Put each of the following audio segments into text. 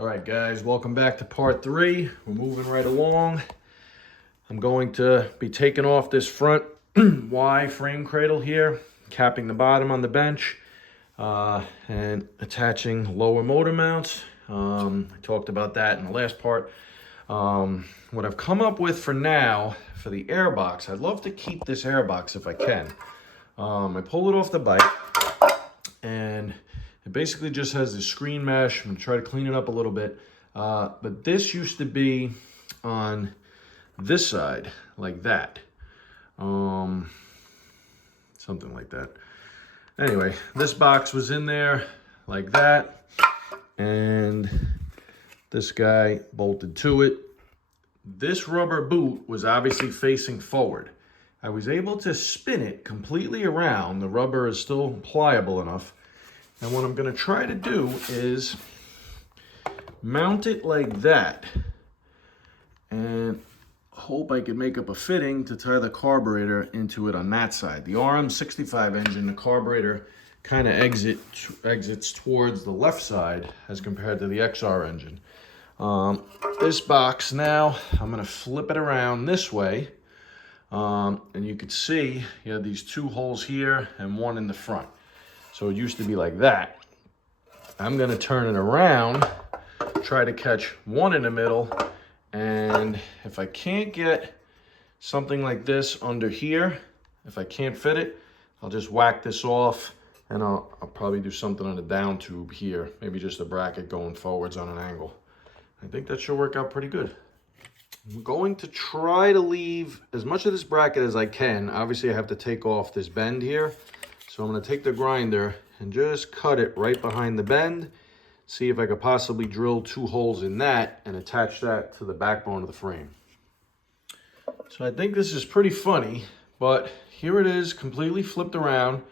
All right, guys, welcome back to part 3. We're moving right along. I'm going to be taking off this front Y frame cradle here, capping the bottom on the bench, and attaching lower motor mounts. I talked about that in the last part. What I've come up with for now, for the airbox, I'd love to keep this airbox if I can. I pull it off the bike, and it basically just has this screen mesh. I'm gonna try to clean it up a little bit. But this used to be on this side, like that. Something like that. Anyway, this box was in there like that. And this guy bolted to it. This rubber boot was obviously facing forward. I was able to spin it completely around. The rubber is still pliable enough. And what I'm gonna try to do is mount it like that and hope I can make up a fitting to tie the carburetor into it on that side. The rm65 engine, the carburetor kind of exits towards the left side as compared to the Xr engine. This box now, I'm gonna flip it around this way. And you can see you have these 2 holes here and 1 in the front. So it used to be like that. I'm gonna turn it around, try to catch 1 in the middle, and if I can't get something like this under here, if I can't fit it, I'll just whack this off, and I'll probably do something on the down tube here, maybe just a bracket going forwards on an angle. I think that should work out pretty good. I'm going to try to leave as much of this bracket as I can. Obviously I have to take off this bend here. So I'm gonna take the grinder and just cut it right behind the bend, see if I could possibly drill 2 holes in that and attach that to the backbone of the frame. So I think this is pretty funny, but here it is, completely flipped around.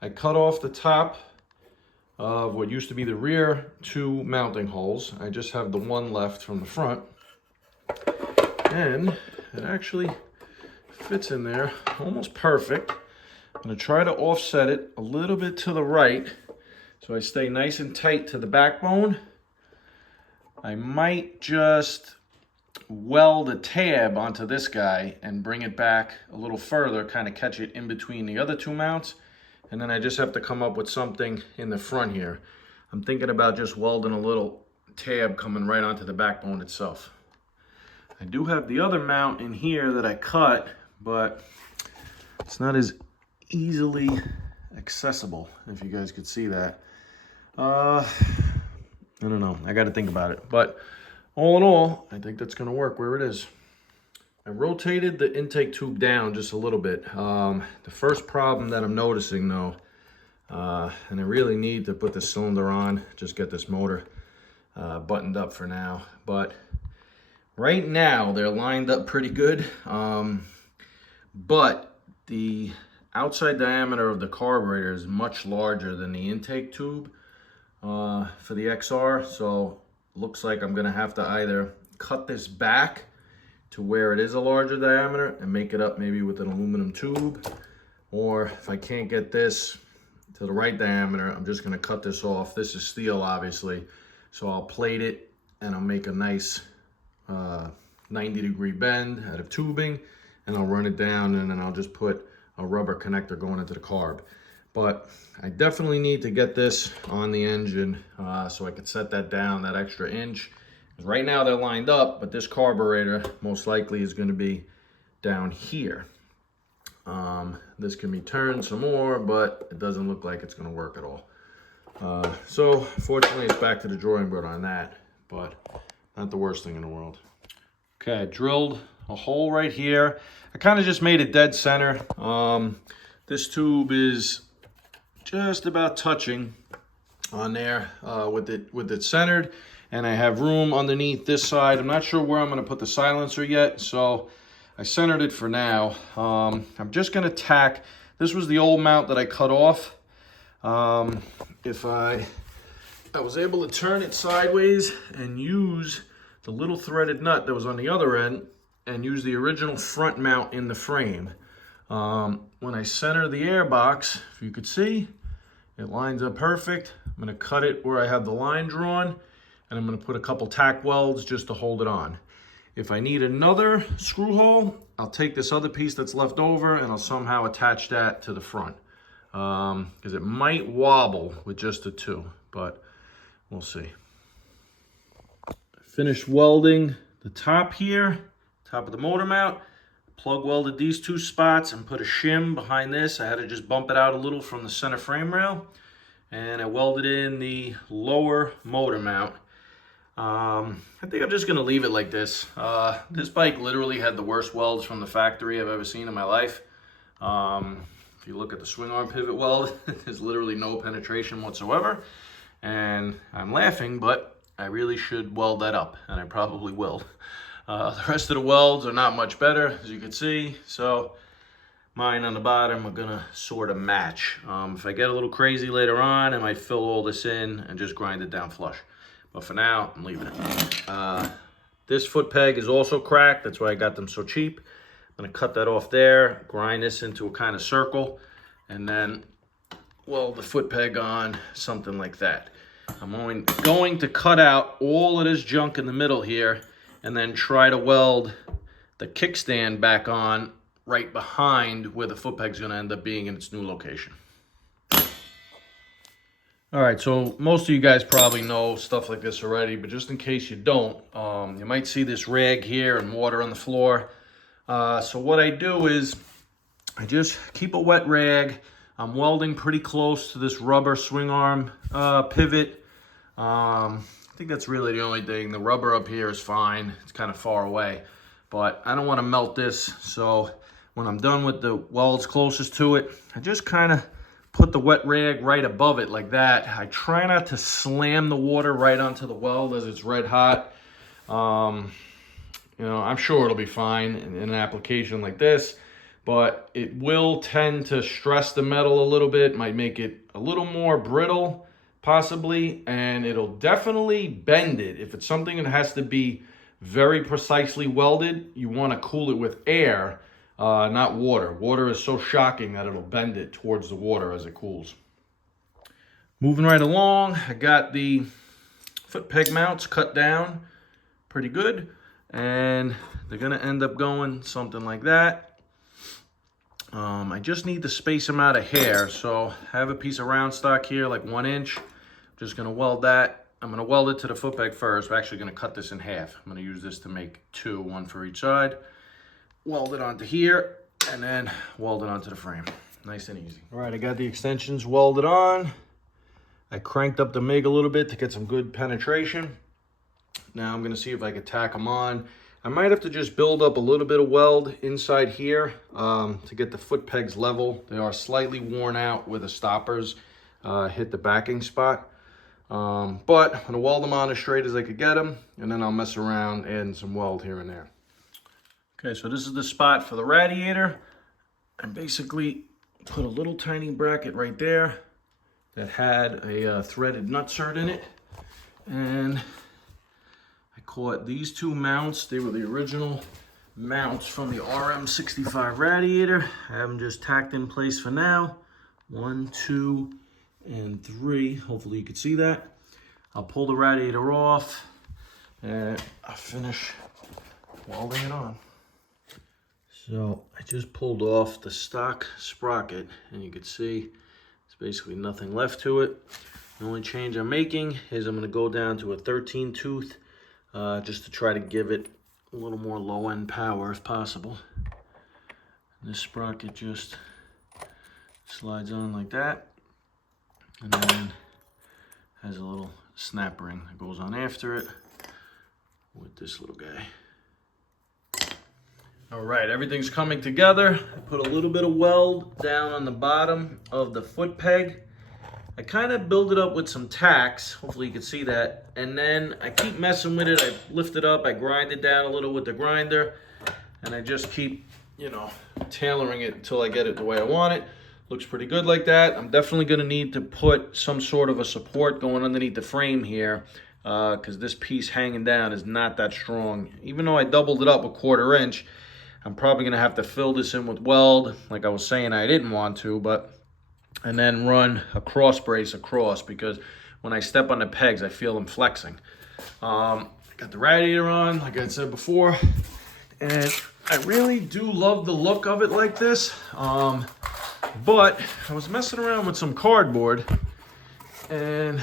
I cut off the top of what used to be the rear 2 mounting holes. I just have the 1 left from the front. And it actually fits in there almost perfect. I'm going to try to offset it a little bit to the right so I stay nice and tight to the backbone. I might just weld a tab onto this guy and bring it back a little further, kind of catch it in between the other 2 mounts. And then I just have to come up with something in the front here. I'm thinking about just welding a little tab coming right onto the backbone itself. I do have the other mount in here that I cut, but it's not as easily accessible, if you guys could see that. I don't know, I got to think about it, but all in all, I think that's going to work where it is. I rotated the intake tube down just a little bit. The first problem that I'm noticing though, and I really need to put the cylinder on, just get this motor buttoned up for now, but right now they're lined up pretty good, but the outside diameter of the carburetor is much larger than the intake tube for the XR, so looks like I'm gonna have to either cut this back to where it is a larger diameter and make it up maybe with an aluminum tube, or if I can't get this to the right diameter, I'm just gonna cut this off. This is steel, obviously, so I'll plate it and I'll make a nice 90-degree bend out of tubing, and I'll run it down, and then I'll just put a rubber connector going into the carb. But I definitely need to get this on the engine so I could set that down that extra inch. Right now they're lined up, but this carburetor most likely is going to be down here. This can be turned some more, but it doesn't look like it's going to work at all. So fortunately it's back to the drawing board on that, but not the worst thing in the world. Okay, I drilled a hole right here. I kind of just made it dead center. This tube is just about touching on there with it centered, and I have room underneath this side. I'm not sure where I'm going to put the silencer yet, so I centered it for now. I'm just going to tack. This was the old mount that I cut off. If I was able to turn it sideways and use the little threaded nut that was on the other end and use the original front mount in the frame. When I center the airbox, if you could see, it lines up perfect. I'm going to cut it where I have the line drawn, and I'm going to put a couple tack welds just to hold it on. If I need another screw hole, I'll take this other piece that's left over and I'll somehow attach that to the front. Because it might wobble with just the two, but we'll see. Finished welding the top here, top of the motor mount. Plug welded these two spots and put a shim behind this. I had to just bump it out a little from the center frame rail. And I welded in the lower motor mount. I think I'm just gonna leave it like this. This bike literally had the worst welds from the factory I've ever seen in my life. If you look at the swing arm pivot weld, there's literally no penetration whatsoever. And I'm laughing, but I really should weld that up, and I probably will. The rest of the welds are not much better, as you can see. So mine on the bottom are gonna sort of match. If I get a little crazy later on, I might fill all this in and just grind it down flush. But for now, I'm leaving it. This foot peg is also cracked. That's why I got them so cheap. I'm gonna cut that off there, grind this into a kind of circle, and then weld the foot peg on something like that. I'm going to cut out all of this junk in the middle here and then try to weld the kickstand back on right behind where the foot peg's gonna end up being in its new location. All right, so most of you guys probably know stuff like this already, but just in case you don't, you might see this rag here and water on the floor. So what I do is I just keep a wet rag. I'm welding pretty close to this rubber swing arm pivot. I think that's really the only thing. The rubber up here is fine. It's kind of far away, but I don't want to melt this. So when I'm done with the welds closest to it, I just kind of put the wet rag right above it like that. I try not to slam the water right onto the weld as it's red hot. You know, I'm sure it'll be fine in an application like this, but it will tend to stress the metal a little bit, might make it a little more brittle possibly, and it'll definitely bend it. If it's something that has to be very precisely welded, you want to cool it with air, not water. Water is so shocking that it'll bend it towards the water as it cools. Moving right along, I got the foot peg mounts cut down pretty good, and they're gonna end up going something like that. I just need to space them out a hair, so I have a piece of round stock here, like 1 inch. I'm just gonna weld that. I'm gonna weld it to the foot peg first. We're actually gonna cut this in half. I'm gonna use this to make two, one for each side. Weld it onto here, and then weld it onto the frame. Nice and easy. All right, I got the extensions welded on. I cranked up the MIG a little bit to get some good penetration. Now I'm gonna see if I can tack them on. I might have to just build up a little bit of weld inside here to get the foot pegs level. They are slightly worn out where the stoppers hit the backing spot. But I'm gonna weld them on as straight as I could get them, and then I'll mess around adding some weld here and there. Okay, so this is the spot for the radiator. I basically put a little tiny bracket right there that had a threaded nutsert in it. And I caught these two mounts. They were the original mounts from the rm65 radiator. I have them just tacked in place for now. 1, 2, and 3. Hopefully you can see that. I'll pull the radiator off and I'll finish welding it on. So I just pulled off the stock sprocket, and you can see there's basically nothing left to it. The only change I'm making is I'm going to go down to a 13 tooth just to try to give it a little more low end power if possible. And this sprocket just slides on like that, and then has a little snap ring that goes on after it with this little guy. All right, everything's coming together. I put a little bit of weld down on the bottom of the foot peg. I kind of build it up with some tacks. Hopefully you can see that. And then I keep messing with it. I lift it up, I grind it down a little with the grinder, and I just keep, you know, tailoring it until I get it the way I want it. Looks pretty good like that. I'm definitely gonna need to put some sort of a support going underneath the frame here, because this piece hanging down is not that strong. Even though I doubled it up a 1/4 inch, I'm probably gonna have to fill this in with weld, like I was saying I didn't want to, and then run a cross brace across, because when I step on the pegs, I feel them flexing. Got the radiator on, like I said before, and I really do love the look of it like this. But I was messing around with some cardboard, and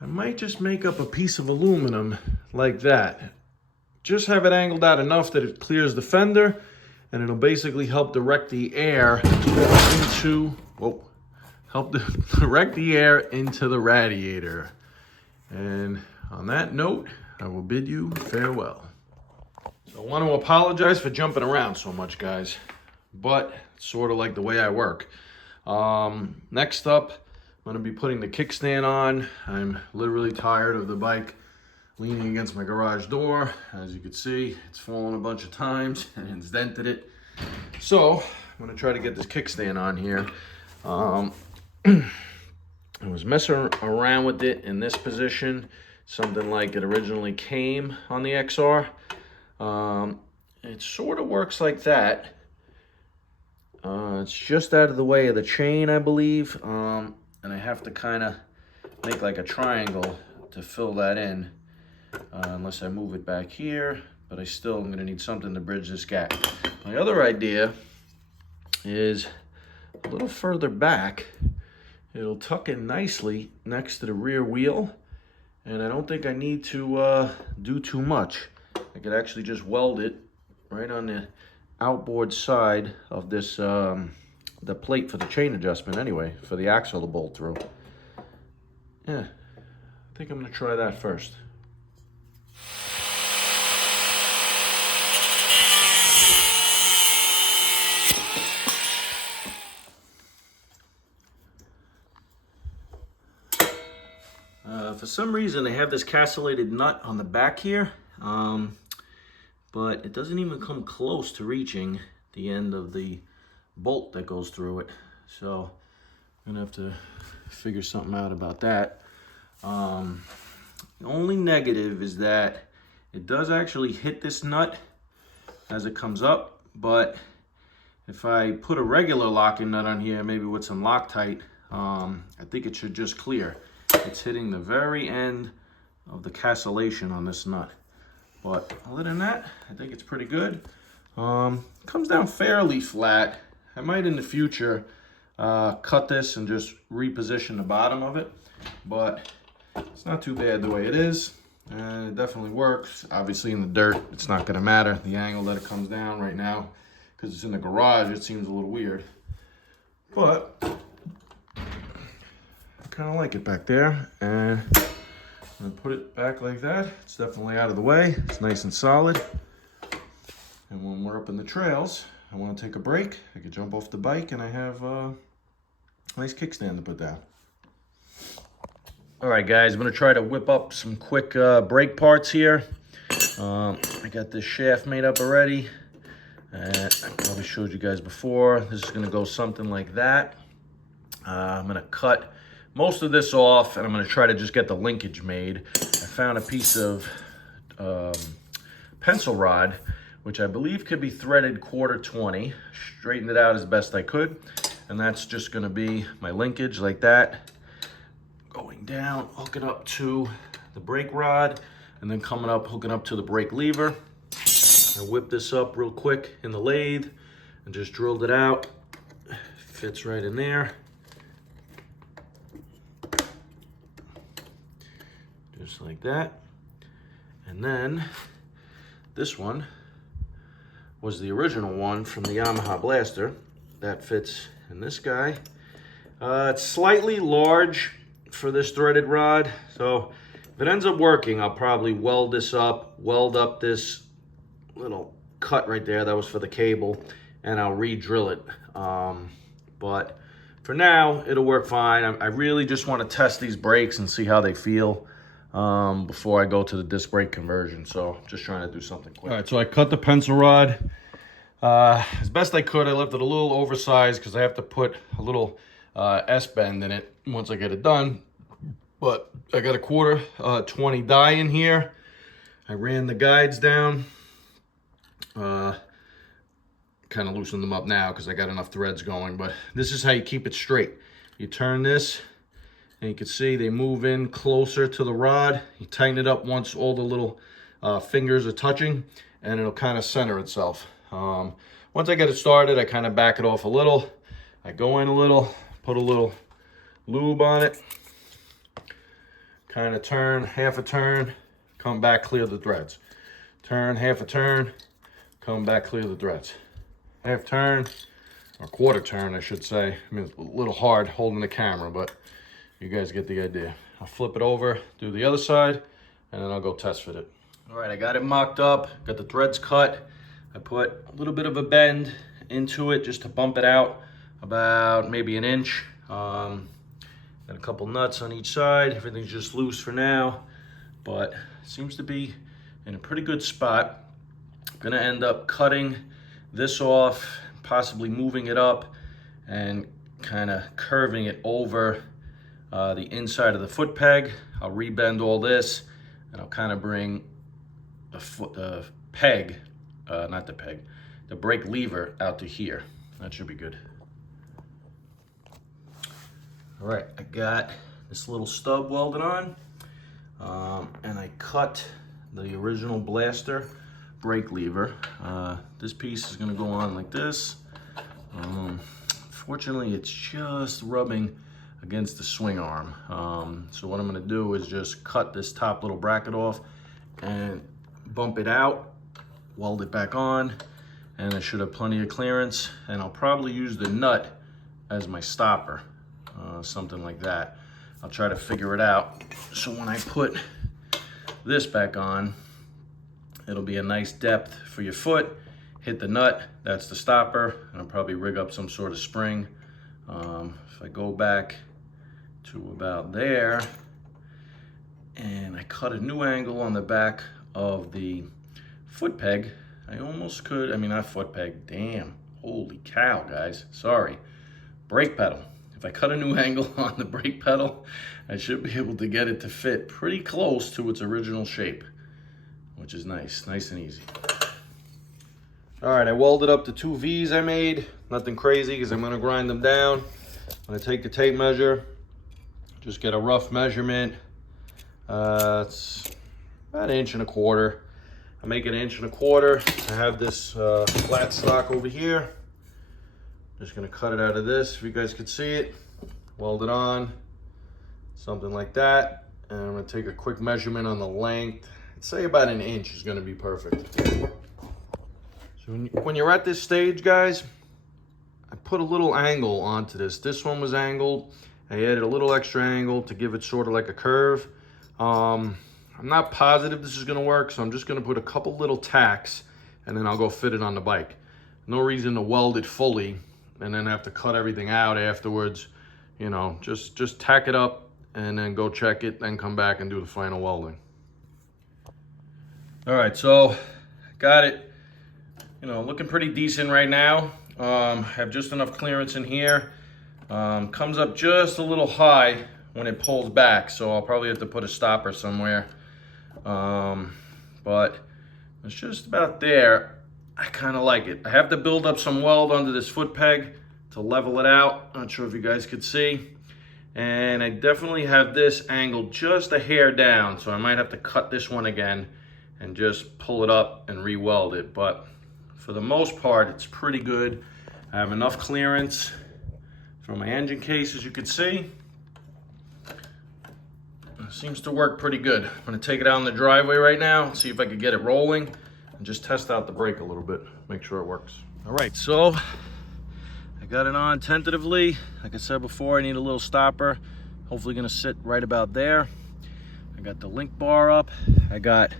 I might just make up a piece of aluminum like that. Just have it angled out enough that it clears the fender, and it'll basically help direct the air into, direct the air into the radiator. And on that note, I will bid you farewell. So I want to apologize for jumping around so much, guys, but it's sort of like the way I work. Next up, I'm going to be putting the kickstand on. I'm literally tired of the bike leaning against my garage door. As you can see, it's fallen a bunch of times and it's dented it. So I'm going to try to get this kickstand on here. I was messing around with it in this position, something like it originally came on the XR. It sort of works like that. It's just out of the way of the chain, I believe. And I have to kind of make like a triangle to fill that in, unless I move it back here, but I still am gonna need something to bridge this gap. My other idea is a little further back. It'll tuck in nicely next to the rear wheel, and I don't think I need to do too much. I could actually just weld it right on the outboard side of this, the plate for the chain adjustment anyway, for the axle to bolt through. Yeah, I think I'm gonna try that first. For some reason, they have this castellated nut on the back here, but it doesn't even come close to reaching the end of the bolt that goes through it. So I'm gonna have to figure something out about that. The only negative is that it does actually hit this nut as it comes up, but if I put a regular locking nut on here, maybe with some Loctite, I think it should just clear. It's hitting the very end of the castellation on this nut. But other than that, I think it's pretty good. Comes down fairly flat. I might in the future cut this and just reposition the bottom of it, but it's not too bad the way it is. And it definitely works. Obviously in the dirt, it's not gonna matter the angle that it comes down right now, because it's in the garage, it seems a little weird. But I kind of like it back there, and I'm gonna put it back like that. It's definitely out of the way. It's nice and solid. And when we're up in the trails, I want to take a break. I could jump off the bike, and I have a nice kickstand to put down. All right, guys, I'm gonna try to whip up some quick brake parts here. I got this shaft made up already. I probably showed you guys before. This is gonna go something like that. I'm gonna cut most of this off, and I'm gonna try to just get the linkage made. I found a piece of pencil rod, which I believe could be threaded 1/4-20. Straightened it out as best I could, and that's just gonna be my linkage like that. Going down, hooking up to the brake rod, and then coming up, hooking up to the brake lever. I whipped this up real quick in the lathe and just drilled it out. Fits right in there. Just like that. And then this one was the original one from the Yamaha Blaster. That fits in this guy. It's slightly large for this threaded rod, so if it ends up working, I'll probably weld this up, weld up this little cut right there that was for the cable, and I'll re-drill it. But for now, it'll work fine. I really just want to test these brakes and see how they feel before I go to the disc brake conversion. So just trying to do something quick. All right, so I cut the pencil rod as best I could. I left it a little oversized because I have to put a little S-bend in it once I get it done. But I got a 1/4-20 die in here. I ran the guides down. Kind of loosened them up now because I got enough threads going. But this is how you keep it straight. You turn this And you can see they move in closer to the rod. You tighten it up once all the little fingers are touching, and it'll kind of center itself. Once I get it started, I kind of back it off a little. I go in a little, put a little lube on it, kind of turn, half a turn, come back, clear the threads. Turn, half a turn, come back, clear the threads. Half turn, or quarter turn, I should say. I mean, it's a little hard holding the camera, but you guys get the idea. I'll flip it over, do the other side, and then I'll go test fit it. All right, I got it mocked up, got the threads cut. I put a little bit of a bend into it just to bump it out about maybe an inch. Got a couple nuts on each side. Everything's just loose for now, but it seems to be in a pretty good spot. I'm gonna end up cutting this off, possibly moving it up and kind of curving it over the inside of the foot peg. I'll rebend all this, and I'll kind of bring the peg, not the peg, the brake lever out to here. That should be good. All right, I got this little stub welded on, and I cut the original blaster brake lever. This piece is gonna go on like this. Fortunately, it's just rubbing against the swing arm. So what I'm gonna do is just cut this top little bracket off and bump it out, weld it back on, and I should have plenty of clearance, and I'll probably use the nut as my stopper, something like that. I'll try to figure it out, so when I put this back on, it'll be a nice depth for your foot. Hit the nut, that's the stopper, and I'll probably rig up some sort of spring. If I go back to about there, and I cut a new angle on the back of the foot peg, I almost could, I mean, not foot peg, damn, holy cow, guys, sorry. Brake pedal. If I cut a new angle on the brake pedal, I should be able to get it to fit pretty close to its original shape, which is nice and easy. All right, I welded up the two V's I made. Nothing crazy, because I'm gonna grind them down. I'm gonna take the tape measure, just get a rough measurement. It's about 1.25 inches. I make it 1.25 inches. I have this flat stock over here. Just gonna cut it out of this, if you guys could see it. Weld it on, something like that. And I'm gonna take a quick measurement on the length. I'd say about 1 inch is gonna be perfect. So when you're at this stage, guys, I put a little angle onto this. This one was angled. I added a little extra angle to give it sort of like a curve. I'm not positive this is gonna work, so I'm just gonna put a couple little tacks, and then I'll go fit it on the bike. No reason to weld it fully and then have to cut everything out afterwards. You know, just tack it up and then go check it, then come back and do the final welding. All right, so got it, you know, looking pretty decent right now. Have just enough clearance in here. Comes up just a little high when it pulls back, so I'll probably have to put a stopper somewhere. But it's just about there. I kind of like it. I have to build up some weld under this foot peg to level it out. Not sure if you guys could see. And I definitely have this angled just a hair down, so I might have to cut this one again and just pull it up and re-weld it. But for the most part, it's pretty good. I have enough clearance for my engine case, as you can see. It seems to work pretty good. I'm gonna take it out in the driveway right now, see if I could get it rolling, and just test out the brake a little bit, make sure it works. All right, so I got it on tentatively. Like I said before, I need a little stopper. Hopefully gonna sit right about there. I got the link bar up. I got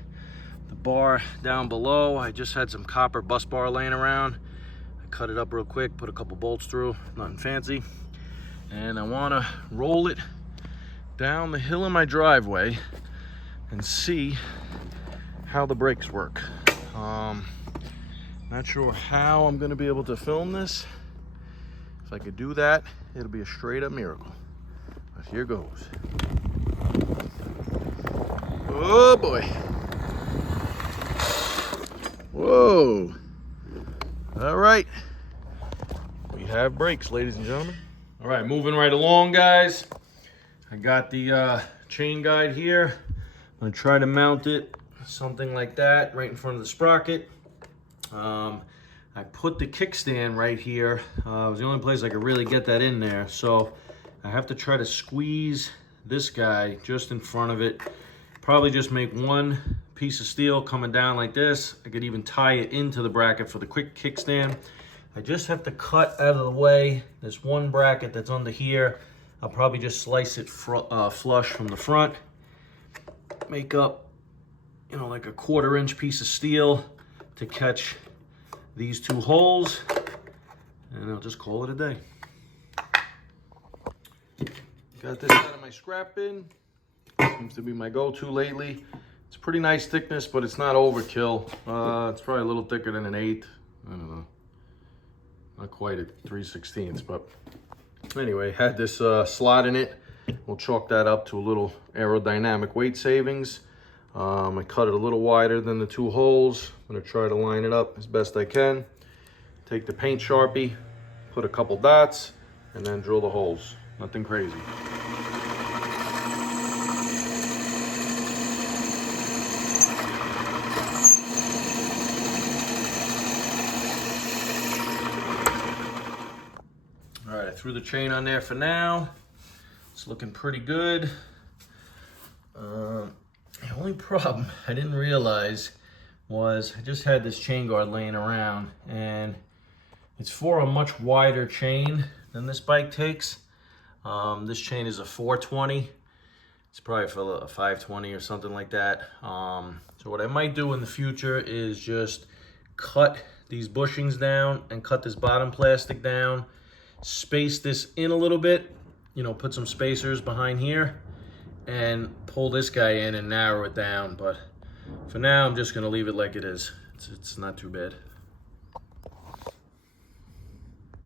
the bar down below. I just had some copper bus bar laying around. I cut it up real quick, put a couple bolts through, nothing fancy. And I wanna roll it down the hill in my driveway and see how the brakes work. Not sure how I'm gonna be able to film this. If I could do that, it'll be a straight up miracle. But here goes. Oh boy. Whoa. All right. We have brakes, ladies and gentlemen. All right, moving right along, guys. I got the chain guide here. I'm gonna try to mount it something like that right in front of the sprocket. I put the kickstand right here. It was the only place I could really get that in there. So I have to try to squeeze this guy just in front of it. Probably just make one piece of steel coming down like this. I could even tie it into the bracket for the quick kickstand. I just have to cut out of the way this one bracket that's under here. I'll probably just slice it flush from the front. Make up, you know, like a 1/4 inch piece of steel to catch these two holes, and I'll just call it a day. Got this out of my scrap bin. Seems to be my go-to lately. It's pretty nice thickness, but it's not overkill. It's probably a little thicker than an 1/8. I don't know. Not quite at 3/16, but anyway, had this slot in it. We'll chalk that up to a little aerodynamic weight savings. I cut it a little wider than the two holes. I'm gonna try to line it up as best I can. Take the paint Sharpie, put a couple dots, and then drill the holes. Nothing crazy. All right, I threw the chain on there for now. It's looking pretty good. The only problem I didn't realize was I just had this chain guard laying around, and it's for a much wider chain than this bike takes. This chain is a 420. It's probably for a 520 or something like that. So what I might do in the future is just cut these bushings down and cut this bottom plastic down, space this in a little bit, you know, put some spacers behind here, and pull this guy in and narrow it down. But for now, I'm just gonna leave it like it is. It's not too bad.